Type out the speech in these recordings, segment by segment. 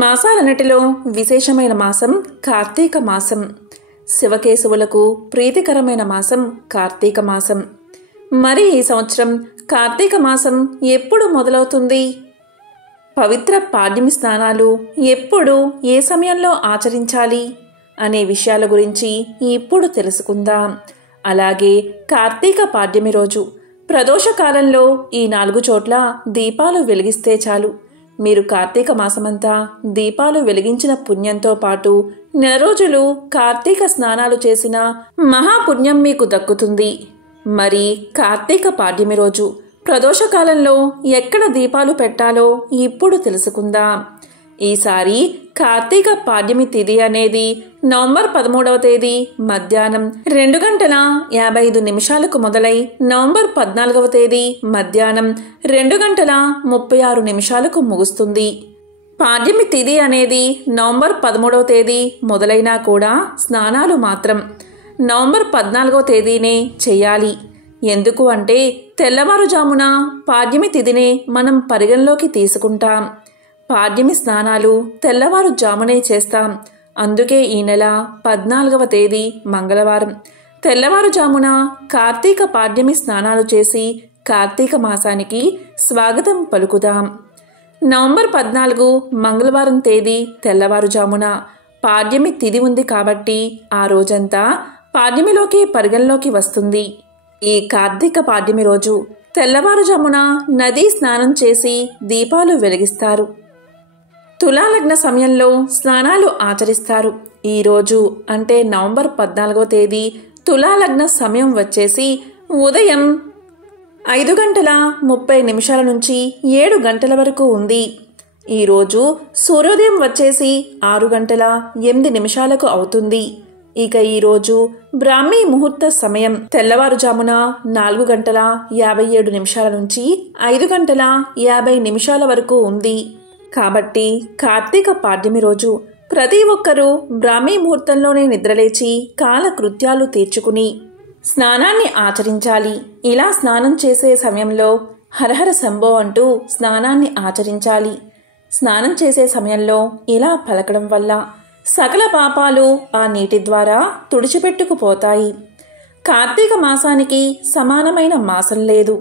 మాసాలన్నిటిలో విశేషమైన మాసం కార్తీక మాసం. శివకేశవులకు ప్రీతికరమైన మాసం కార్తీక మాసం. మరి ఈ సంవత్సరం కార్తీక మాసం ఎప్పుడు మొదలవుతుంది? పవిత్ర పాడ్యమి స్నానాలు ఎప్పుడు ఏ సమయంలో ఆచరించాలి అనే విషయాల గురించి ఇప్పుడు తెలుసుకుందాం. అలాగే కార్తీక పాడ్యమి రోజు ప్రదోష కాలంలో ఈ 4 చోట్ల దీపాలు వెలిగిస్తే చాలు, మీరు కార్తీక మాసమంతా దీపాలు వెలిగించిన పుణ్యంతో పాటు నెల రోజులు కార్తీక స్నానాలు చేసిన మహాపుణ్యం మీకు దక్కుతుంది. మరి కార్తీక పాడ్యమి రోజు ప్రదోషకాలంలో ఎక్కడ దీపాలు పెట్టాలో ఇప్పుడు తెలుసుకుందాం. ఈసారి కార్తీక పాడ్యమి తిథి అనేది నవంబర్ 13వ తేదీ మధ్యాహ్నం 2:55 మొదలై నవంబర్ 14వ తేదీ మధ్యాహ్నం 2:36 ముగుస్తుంది. పాడ్యమి తిథి అనేది నవంబర్ 13వ తేదీ మొదలైనా కూడా స్నానాలు మాత్రం నవంబర్ 14వ తేదీనే చేయాలి. ఎందుకు అంటే తెల్లవారుజామున పాడ్యమి తిథినే మనం పరిగణలోకి తీసుకుంటాం. పాడ్యమి స్నానాలు తెల్లవారుజామునే చేస్తాం. అందుకే ఈ నెల 14వ తేదీ మంగళవారం తెల్లవారుజామున కార్తీక పాడ్యమి స్నానాలు చేసి కార్తీక మాసానికి స్వాగతం పలుకుదాం. నవంబర్ 14 మంగళవారం తేదీ తెల్లవారుజామున పాడ్యమి తిథి ఉంది కాబట్టి ఆ రోజంతా పాడ్యమిలోకి పరిగణలోకి వస్తుంది. ఈ కార్తీక పాడ్యమి రోజు తెల్లవారుజామున నదీ స్నానం చేసి దీపాలు వెలిగిస్తారు. తులాలగ్న సమయంలో స్నానాలు ఆచరిస్తారు. ఈరోజు అంటే నవంబర్ 14వ తేదీ తులాలగ్న సమయం వచ్చేసి ఉదయం 5:30 నుంచి 7 గంటల వరకు ఉంది. ఈరోజు సూర్యోదయం వచ్చేసి 6:08 అవుతుంది. ఇక ఈరోజు బ్రాహ్మీ ముహూర్త సమయం తెల్లవారుజామున 4:57 నుంచి 5:50 వరకు ఉంది. కాబట్టి కార్తీక పాడ్యమి రోజు ప్రతి ఒక్కరూ బ్రాహ్మీ ముహూర్తంలోనే నిద్రలేచి కాలకృత్యాలు తీర్చుకుని స్నానాన్ని ఆచరించాలి. ఇలా స్నానం చేసే సమయంలో హరహర శంభో అంటూ స్నానాన్ని ఆచరించాలి. స్నానం చేసే సమయంలో ఇలా పలకడం వల్ల సకల పాపాలు ఆ నీటి ద్వారా తుడిచిపెట్టుకుపోతాయి. కార్తీక మాసానికి సమానమైన మాసం లేదు.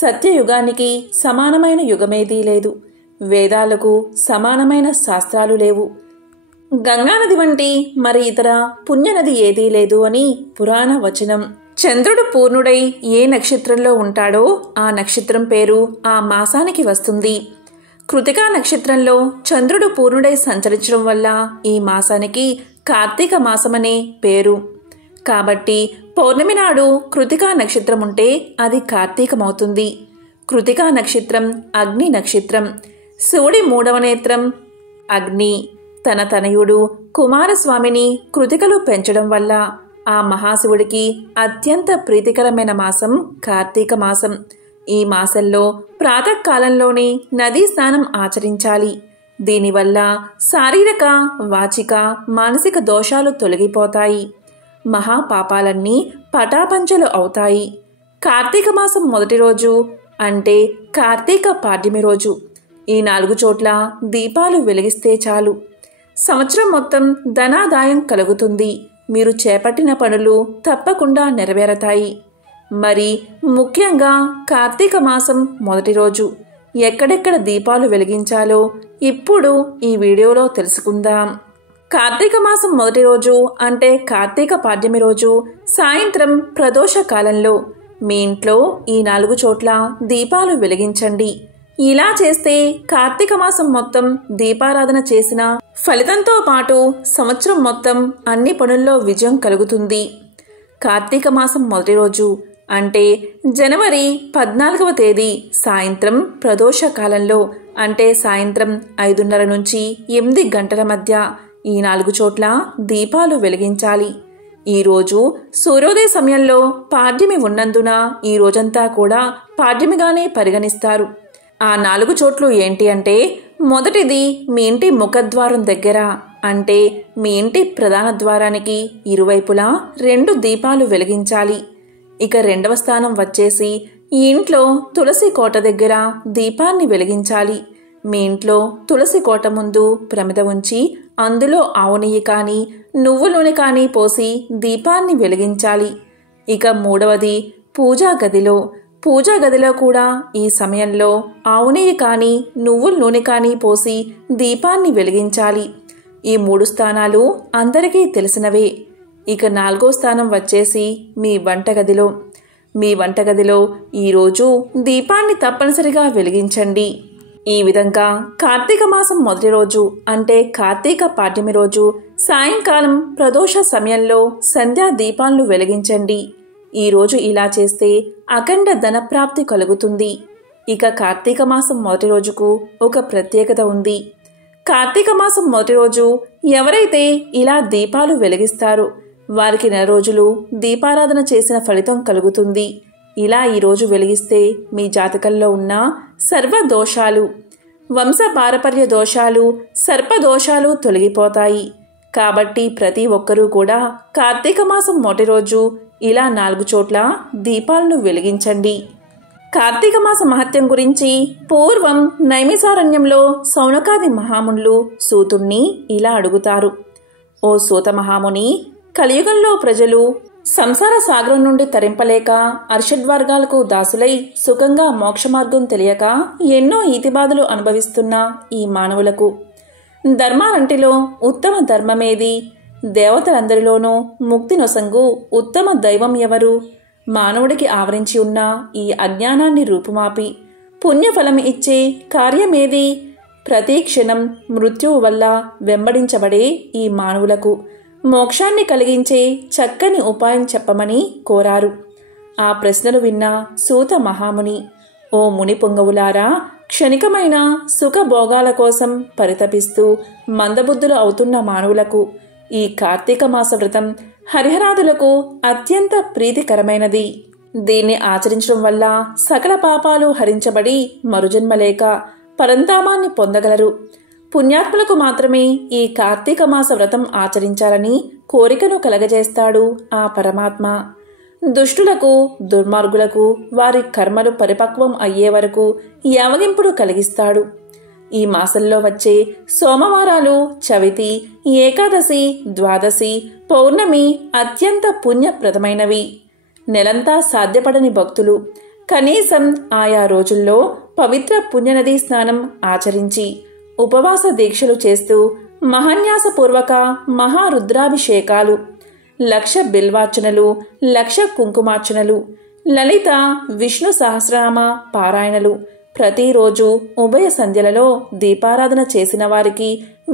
సత్యయుగానికి సమానమైన యుగమేదీ లేదు. వేదాలకు సమానమైన శాస్త్రాలు లేవు. గంగానది వంటి మరి ఇతర పుణ్యనది ఏదీ లేదు అని పురాణ వచనం. చంద్రుడు పూర్ణుడై ఏ నక్షత్రంలో ఉంటాడో ఆ నక్షత్రం పేరు ఆ మాసానికి వస్తుంది. కృతికా నక్షత్రంలో చంద్రుడు పూర్ణుడై సంచరించడం వల్ల ఈ మాసానికి కార్తీక మాసమనే పేరు. కాబట్టి పౌర్ణమి నాడు కృతికా నక్షత్రం ఉంటే అది కార్తీకమవుతుంది. కృతికా నక్షత్రం అగ్ని నక్షత్రం. శివుడి 3వ నేత్రం అగ్ని. తన తనయుడు కుమారస్వామిని కృతికలు పెంచడం వల్ల ఆ మహాశివుడికి అత్యంత ప్రీతికరమైన మాసం కార్తీక మాసం. ఈ మాసంలో ప్రాతకాలంలోనే నదీ స్నానం ఆచరించాలి. దీనివల్ల శారీరక, వాచిక, మానసిక దోషాలు తొలగిపోతాయి. మహాపాపాలన్నీ పటాపంచలు అవుతాయి. కార్తీక మాసం మొదటి రోజు అంటే కార్తీక పాడ్యమి రోజు ఈ 4 చోట్ల దీపాలు వెలిగిస్తే చాలు, సంవత్సరం మొత్తం ధనాదాయం కలుగుతుంది. మీరు చేపట్టిన పనులు తప్పకుండా నెరవేరతాయి. మరి ముఖ్యంగా కార్తీక మాసం మొదటి రోజు ఎక్కడెక్కడ దీపాలు వెలిగించాలో ఇప్పుడు ఈ వీడియోలో తెలుసుకుందాం. కార్తీక మాసం మొదటి రోజు అంటే కార్తీక పాడ్యమి రోజు సాయంత్రం ప్రదోష కాలంలో మీ ఇంట్లో ఈ 4 చోట్ల దీపాలు వెలిగించండి. ఇలా చేస్తే కార్తీక మాసం మొత్తం దీపారాధన చేసిన ఫలితంతో పాటు సంవత్సరం మొత్తం అన్ని పనుల్లో విజయం కలుగుతుంది. కార్తీక మాసం మొదటి రోజు అంటే జనవరి 14వ తేదీ సాయంత్రం ప్రదోష కాలంలో అంటే సాయంత్రం 5:30 నుంచి 8 గంటల మధ్య ఈ 4 చోట్ల దీపాలు వెలిగించాలి. ఈరోజు సూర్యోదయ సమయంలో పాడ్యమి ఉన్నందున ఈ రోజంతా కూడా పాడ్యమిగానే పరిగణిస్తారు. ఆ 4 చోట్లు ఏంటి అంటే మొదటిది మీ ఇంటి ముఖద్వారం దగ్గర అంటే మీ ఇంటి ప్రధాన ద్వారానికి ఇరువైపులా 2 దీపాలు వెలిగించాలి. ఇక రెండవ స్థానం వచ్చేసి ఈ ఇంట్లో తులసి కోట దగ్గర దీపాన్ని వెలిగించాలి. మీ ఇంట్లో తులసి కోట ముందు ప్రమిద ఉంచి అందులో ఆవు నెయ్యి కానీ నువ్వు నూనె కానీ పోసి దీపాన్ని వెలిగించాలి. ఇక మూడవది పూజా గదిలో కూడా ఈ సమయంలో ఆవు నెయ్యి కానీ నువ్వుల నూనె కానీ పోసి దీపాన్ని వెలిగించాలి. ఈ 3 స్థానాలు అందరికీ తెలిసినవే. ఇక 4వ స్థానం వచ్చేసి మీ వంటగదిలో ఈరోజు దీపాన్ని తప్పనిసరిగా వెలిగించండి. ఈ విధంగా కార్తీక మాసం మొదటి రోజు అంటే కార్తీక పాడ్యమి రోజు సాయంకాలం ప్రదోష సమయంలో సంధ్యా దీపాలను వెలిగించండి. ఈరోజు ఇలా చేస్తే అఖండ ధనప్రాప్తి కలుగుతుంది. ఇక కార్తీక మాసం మొదటి రోజుకు ఒక ప్రత్యేకత ఉంది. కార్తీక మాసం మొదటి రోజు ఎవరైతే ఇలా దీపాలు వెలిగిస్తారో వారికి నెల రోజులు దీపారాధన చేసిన ఫలితం కలుగుతుంది. ఇలా ఈరోజు వెలిగిస్తే మీ జాతకంలో ఉన్న సర్వదోషాలు, వంశపారపర్య దోషాలు, సర్పదోషాలు తొలగిపోతాయి. కాబట్టి ప్రతి ఒక్కరూ కూడా కార్తీక మాసం మొదటి రోజు ఇలా 4 చోట్ల దీపాలను వెలిగించండి. కార్తీక మాస మహత్యం గురించి పూర్వం నైమిసారణ్యంలో సౌనకాది మహామునులు సూతుణ్ణి ఇలా అడుగుతారు. ఓ సూత మహాముని, కలియుగంలో ప్రజలు సంసార సాగరం నుండి తరింపలేక అర్షడ్వర్గాలకు దాసులై సుఖంగా మోక్షమార్గం తెలియక ఎన్నో ఈతిబాధలు అనుభవిస్తున్న ఈ మానవులకు ధర్మాలంటిలో ఉత్తమ ధర్మమేది? దేవతలందరిలోనూ ముక్తి నొసంగు ఉత్తమ దైవం ఎవరు? మానవుడికి ఆవరించి ఉన్న ఈ అజ్ఞానాన్ని రూపుమాపి పుణ్యఫలం ఇచ్చే కార్యమేది? ప్రతి క్షణం మృత్యువు వల్ల వెంబడించబడే ఈ మానవులకు మోక్షాన్ని కలిగించే చక్కని ఉపాయం చెప్పమని కోరారు. ఆ ప్రశ్నలు విన్న సూత మహాముని, ఓ ముని పొంగవులారా, క్షణికమైన సుఖభోగాల కోసం పరితపిస్తూ మందబుద్ధులు అవుతున్న మానవులకు ఈ కార్తీక మాస వ్రతం హరిహరాదులకు అత్యంత ప్రీతికరమైనది. దీన్ని ఆచరించడం వల్ల సకల పాపాలు హరించబడి మరుజన్మ లేక పరంధామాన్ని పొందగలరు. పుణ్యాత్ములకు మాత్రమే ఈ కార్తీక మాస వ్రతం ఆచరించాలని కోరికను కలగజేస్తాడు ఆ పరమాత్మ. దుష్టులకు, దుర్మార్గులకు వారి కర్మలు పరిపక్వం అయ్యే వరకు యావగింపుడు కలిగిస్తాడు. ఈ మాసంలో వచ్చే సోమవారాలు, చవితి, ఏకాదశి, ద్వాదశి, పౌర్ణమి అత్యంత పుణ్యప్రదమైనవి. నెలంతా సాధ్యపడని భక్తులు కనీసం ఆయా రోజుల్లో పవిత్ర పుణ్యనదీ స్నానం ఆచరించి ఉపవాస దీక్షలు చేస్తూ మహాన్యాసపూర్వక మహారుద్రాభిషేకాలు, 1,00,000 బిల్వార్చనలు, 1,00,000 కుంకుమార్చనలు, లలిత విష్ణు సహస్రనామ పారాయణలు, ప్రతిరోజు ఉభయ సంధ్యలలో దీపారాధన చేసిన వారికి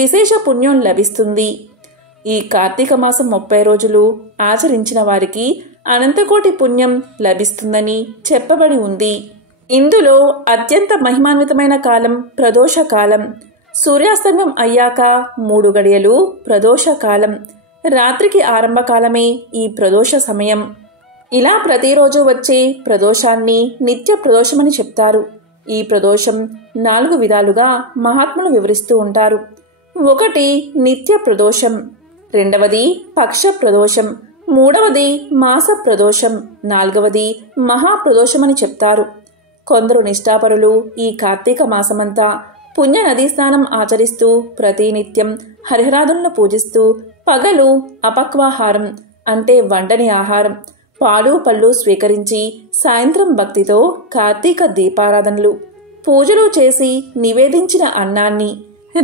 విశేష పుణ్యం లభిస్తుంది. ఈ కార్తీక మాసం 30 రోజులు ఆచరించిన వారికి అనంతకోటి పుణ్యం లభిస్తుందని చెప్పబడి ఉంది. ఇందులో అత్యంత మహిమాన్వితమైన కాలం ప్రదోష కాలం. సూర్యాస్తమయం అయ్యాక 3 గడియలు ప్రదోష కాలం. రాత్రికి ఆరంభకాలమే ఈ ప్రదోష సమయం. ఇలా ప్రతిరోజు వచ్చే ప్రదోషాన్ని నిత్య ప్రదోషమని చెప్తారు. ఈ ప్రదోషం 4 విధాలుగా మహాత్ములు వివరిస్తూ ఉంటారు. 1 నిత్య ప్రదోషం, 2వది పక్ష ప్రదోషం, 3వది మాస ప్రదోషం, 4వది మహాప్రదోషమని చెప్తారు. కొందరు నిష్ఠాపరులు ఈ కార్తీక మాసమంతా పుణ్య నదీ స్నానం ఆచరిస్తూ ప్రతినిత్యం హరిహరాదులను పూజిస్తూ పగలు అపక్వాహారం అంటే వండని ఆహారం, పాలు పళ్ళు స్వీకరించి సాయంత్రం భక్తితో కార్తీక దీపారాధనలు, పూజలు చేసి నివేదించిన అన్నాన్ని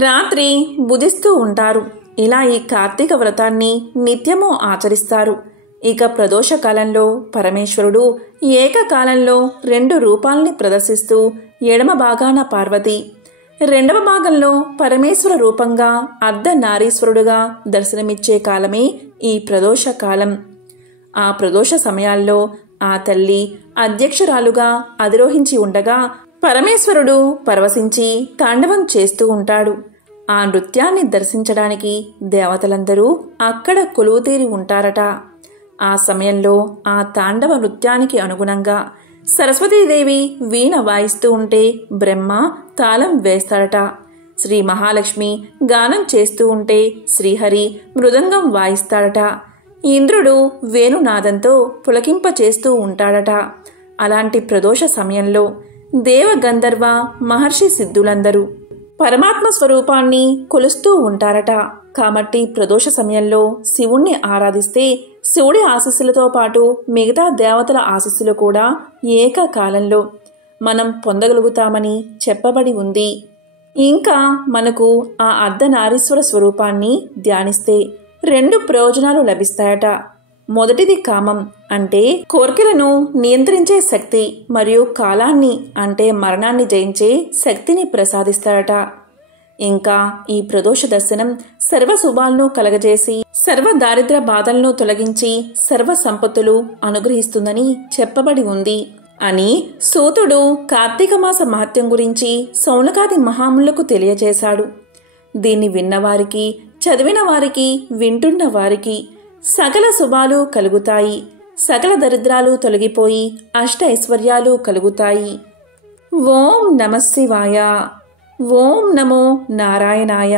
రాత్రి భుజిస్తూ ఉంటారు. ఇలా ఈ కార్తీక వ్రతాన్ని నిత్యము ఆచరిస్తారు. ఇక ప్రదోష కాలంలో పరమేశ్వరుడు ఏకకాలంలో 2 రూపాల్ని ప్రదర్శిస్తూ ఎడమ భాగాన పార్వతి, రెండవ భాగంలో పరమేశ్వర రూపంగా అర్ధనారీశ్వరుడుగా దర్శనమిచ్చే కాలమే ఈ ప్రదోష కాలం. ఆ ప్రదోష సమయాల్లో ఆ తల్లి అధ్యక్షురాలుగా అధిరోహించి ఉండగా పరమేశ్వరుడు పరవశించి తాండవం చేస్తూ ఉంటాడు. ఆ నృత్యాన్ని దర్శించడానికి దేవతలందరూ అక్కడ కొలువుతీరి ఉంటారట. ఆ సమయంలో ఆ తాండవ నృత్యానికి అనుగుణంగా సరస్వతీదేవి వీణ వాయిస్తూ ఉంటే బ్రహ్మ తాళం వేస్తాడట. శ్రీ మహాలక్ష్మి గానం చేస్తూ ఉంటే శ్రీహరి మృదంగం వాయిస్తాడట. ఇంద్రుడు వేణునాదంతో పులకింప చేస్తూ ఉంటాడట. అలాంటి ప్రదోష సమయంలో దేవ గంధర్వ మహర్షి సిద్ధులందరూ పరమాత్మ స్వరూపాన్ని కొలుస్తూ ఉంటారట. కాబట్టి ప్రదోష సమయంలో శివుణ్ణి ఆరాధిస్తే శివుడి ఆశీస్సులతో పాటు మిగతా దేవతల ఆశీస్సులు కూడా ఏకకాలంలో మనం పొందగలుగుతామని చెప్పబడి ఉంది. ఇంకా మనకు ఆ అర్ధనారీశ్వర స్వరూపాన్ని ధ్యానిస్తే 2 ప్రయోజనాలు లభిస్తాయట. మొదటిది కామం అంటే కోర్కెలను నియంత్రించే శక్తి మరియు కాలాన్ని అంటే మరణాన్ని జయించే శక్తిని ప్రసాదిస్తారట. ఇంకా ఈ ప్రదోష దర్శనం సర్వ శుభాలను కలగజేసి సర్వ దారిద్ర బాధలను తొలగించి సర్వ సంపత్తులు అనుగ్రహిస్తుందని చెప్పబడి ఉంది అని సూతుడు కార్తీక మాస మహత్యం గురించి శౌనకాది మహాములకు తెలియజేశాడు. దీన్ని విన్నవారికి, చదివిన వారికి, వింటున్న వారికి సకల శుభాలు కలుగుతాయి, సకల దరిద్రాలు తొలగిపోయి అష్ట ఐశ్వర్యాలు కలుగుతాయి. ఓం నమః శివాయ. ఓం నమో నారాయణాయ.